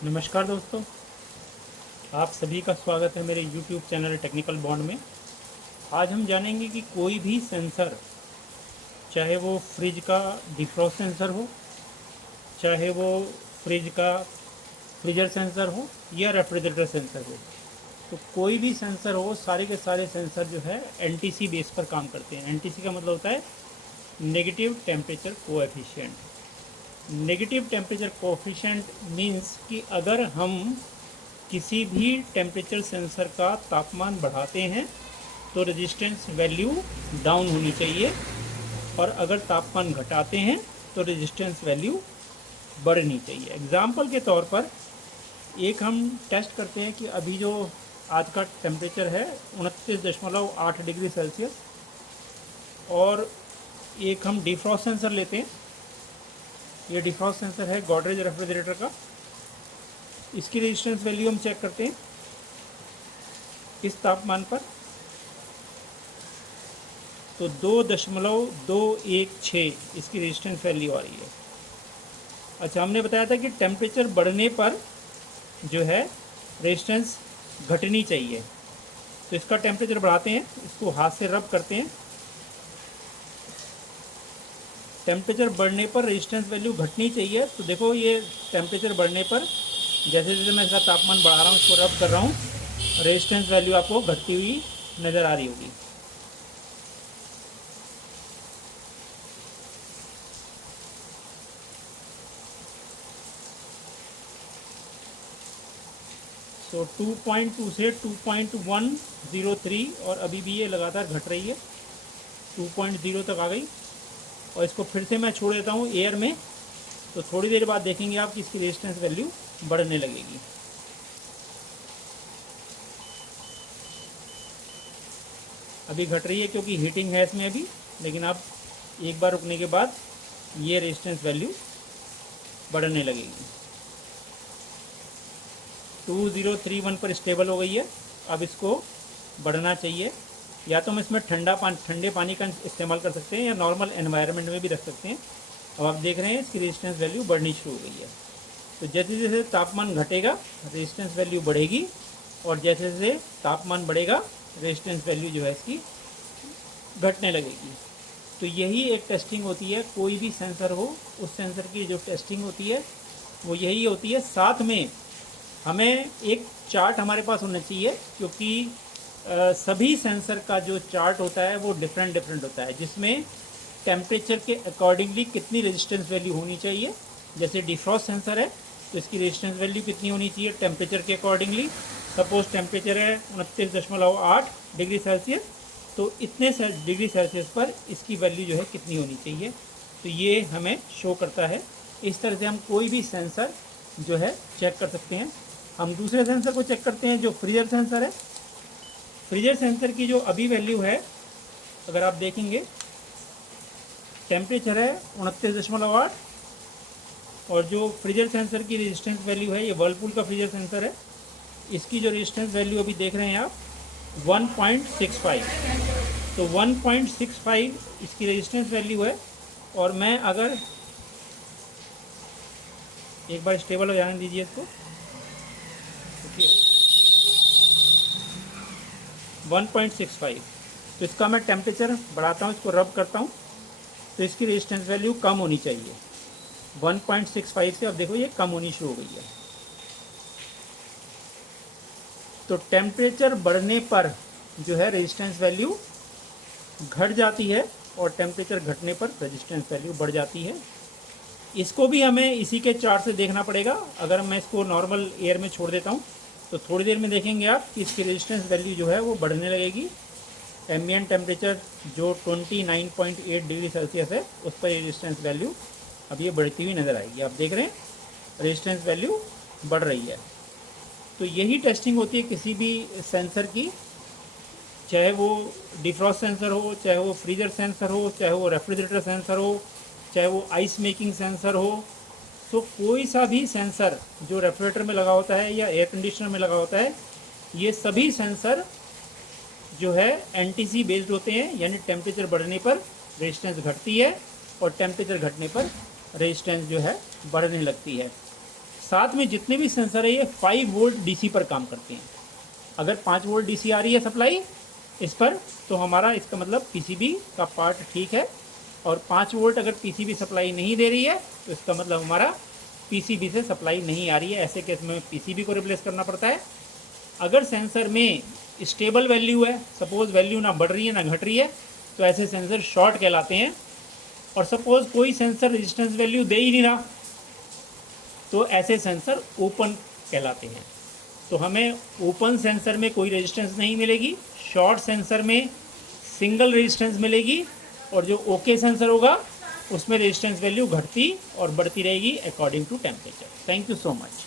नमस्कार दोस्तों, आप सभी का स्वागत है मेरे YouTube चैनल टेक्निकल बॉन्ड में। आज हम जानेंगे कि कोई भी सेंसर, चाहे वो फ्रिज का डिफ्रॉस्ट सेंसर हो, चाहे वो फ्रिज का फ्रीजर सेंसर हो या रेफ्रिजरेटर सेंसर हो, तो कोई भी सेंसर हो, सारे के सारे सेंसर जो है एनटीसी बेस पर काम करते हैं। एनटीसी का मतलब होता है negative temperature coefficient. Negative temperature coefficient means कि अगर हम किसी भी टेम्परेचर सेंसर का तापमान बढ़ाते हैं तो रेजिस्टेंस वैल्यू डाउन होनी चाहिए, और अगर तापमान घटाते हैं तो रेजिस्टेंस वैल्यू बढ़नी चाहिए। एग्जाम्पल के तौर पर एक हम टेस्ट करते हैं कि अभी जो आज का टेम्परेचर है 29.8 डिग्री सेल्सियस, और एक हम डिफ्रॉस्ट सेंसर लेते हैं। ये डिफ्रॉस्ट सेंसर है गॉडरेज रेफ्रिजरेटर का। इसकी रेजिस्टेंस वैल्यू हम चेक करते हैं इस तापमान पर, तो 2.216 इसकी रेजिस्टेंस वैल्यू आ रही है। अच्छा, हमने बताया था कि टेम्परेचर बढ़ने पर जो है रेजिस्टेंस घटनी चाहिए, तो इसका टेम्परेचर बढ़ाते हैं, इसको हाथ से रब करते हैं। टेम्परेचर बढ़ने पर रेजिस्टेंस वैल्यू घटनी चाहिए, तो देखो ये टेम्परेचर बढ़ने पर जैसे जैसे मैं इसका तापमान बढ़ा रहा हूँ, इसको रब कर रहा हूँ, रेजिस्टेंस वैल्यू आपको घटती हुई नज़र आ रही होगी। तो 2.2 से 2.103, और अभी भी ये लगातार घट रही है, 2.0 तक आ गई। और इसको फिर से मैं छोड़ देता हूँ एयर में, तो थोड़ी देर बाद देखेंगे आप कि इसकी रेजिस्टेंस वैल्यू बढ़ने लगेगी। अभी घट रही है क्योंकि हीटिंग है इसमें अभी, लेकिन अब एक बार रुकने के बाद ये रेजिस्टेंस वैल्यू बढ़ने लगेगी। 2031 पर स्टेबल हो गई है। अब इसको बढ़ना चाहिए, या तो हम इसमें ठंडे पानी का इस्तेमाल कर सकते हैं या नॉर्मल एनवायरनमेंट में भी रख सकते हैं। अब आप देख रहे हैं इसकी रेजिस्टेंस वैल्यू बढ़नी शुरू हो गई है। तो जैसे जैसे तापमान घटेगा रेजिस्टेंस वैल्यू बढ़ेगी, और जैसे जैसे तापमान बढ़ेगा रेजिस्टेंस वैल्यू जो है इसकी घटने लगेगी। तो यही एक टेस्टिंग होती है, कोई भी सेंसर हो उस सेंसर की जो टेस्टिंग होती है वो यही होती है। साथ में हमें एक चार्ट हमारे पास होना चाहिए, क्योंकि सभी सेंसर का जो चार्ट होता है वो डिफरेंट होता है, जिसमें टेम्परेचर के अकॉर्डिंगली कितनी रेजिस्टेंस वैल्यू होनी चाहिए। जैसे डिफ्रॉस्ट सेंसर है तो इसकी रेजिस्टेंस वैल्यू कितनी होनी चाहिए टेम्परेचर के अकॉर्डिंगली। सपोज टेम्परेचर है 29.8 डिग्री सेल्सियस, तो इतने डिग्री सेल्सियस पर इसकी वैल्यू जो है कितनी होनी चाहिए, तो ये हमें शो करता है। इस तरह से हम कोई भी सेंसर जो है चेक कर सकते हैं। हम दूसरे सेंसर को चेक करते हैं जो फ्रीजर सेंसर है। फ्रीजर सेंसर की जो अभी वैल्यू है, अगर आप देखेंगे टेम्परेचर है 29.8, और जो फ्रीजर सेंसर की रेजिस्टेंस वैल्यू है, ये वर्लपूल का फ्रीजर सेंसर है, इसकी जो रेजिस्टेंस वैल्यू अभी देख रहे हैं आप 1.65। तो 1.65 इसकी रेजिस्टेंस वैल्यू है। और मैं अगर एक बार स्टेबल हो जाने दीजिए इसको, ओके, 1.65, तो इसका मैं टेम्परेचर बढ़ाता हूँ, इसको रब करता हूँ, तो इसकी रेजिस्टेंस वैल्यू कम होनी चाहिए 1.65 से। अब देखो ये कम होनी शुरू हो गई है। तो टेम्परेचर बढ़ने पर जो है रेजिस्टेंस वैल्यू घट जाती है, और टेम्परेचर घटने पर रेजिस्टेंस वैल्यू बढ़ जाती है। इसको भी हमें इसी के चार्ट से देखना पड़ेगा। अगर मैं इसको नॉर्मल एयर में छोड़ देता हूँ तो थोड़ी देर में देखेंगे आप कि इसकी रेजिस्टेंस वैल्यू जो है वो बढ़ने लगेगी। एम्बिएंट टेम्परेचर जो 29.8 डिग्री सेल्सियस है उस पर रेजिस्टेंस वैल्यू अब ये बढ़ती हुई नज़र आएगी। आप देख रहे हैं रेजिस्टेंस वैल्यू बढ़ रही है। तो यही टेस्टिंग होती है किसी भी सेंसर की, चाहे वो डिफ्रॉस्ट सेंसर हो, चाहे वो फ्रीजर सेंसर हो, चाहे वो रेफ्रिजरेटर सेंसर हो, चाहे वो आइस मेकिंग सेंसर हो। तो कोई सा भी सेंसर जो रेफ्रिजरेटर में लगा होता है या एयर कंडीशनर में लगा होता है, ये सभी सेंसर जो है एनटीसी बेस्ड होते हैं, यानी टेम्परेचर बढ़ने पर रेजिस्टेंस घटती है और टेम्परेचर घटने पर रेजिस्टेंस जो है बढ़ने लगती है। साथ में जितने भी सेंसर है ये 5 वोल्ट डीसी पर काम करते हैं। अगर 5 वोल्ट डीसी आ रही है सप्लाई इस पर, तो हमारा इसका मतलब पीसीबी का पार्ट ठीक है। और 5 वोल्ट अगर पीसीबी सप्लाई नहीं दे रही है तो इसका मतलब हमारा पीसीबी से सप्लाई नहीं आ रही है। ऐसे केस में पीसीबी को रिप्लेस करना पड़ता है। अगर सेंसर में स्टेबल वैल्यू है, सपोज़ वैल्यू ना बढ़ रही है ना घट रही है, तो ऐसे सेंसर शॉर्ट कहलाते हैं। और सपोज़ कोई सेंसर रेजिस्टेंस वैल्यू दे ही नहीं रहा, तो ऐसे सेंसर ओपन कहलाते हैं। तो हमें ओपन सेंसर में कोई रेजिस्टेंस नहीं मिलेगी, शॉर्ट सेंसर में सिंगल रेजिस्टेंस मिलेगी, और जो ओके सेंसर होगा उसमें रेजिस्टेंस वैल्यू घटती और बढ़ती रहेगी according to temperature. Thank you so much.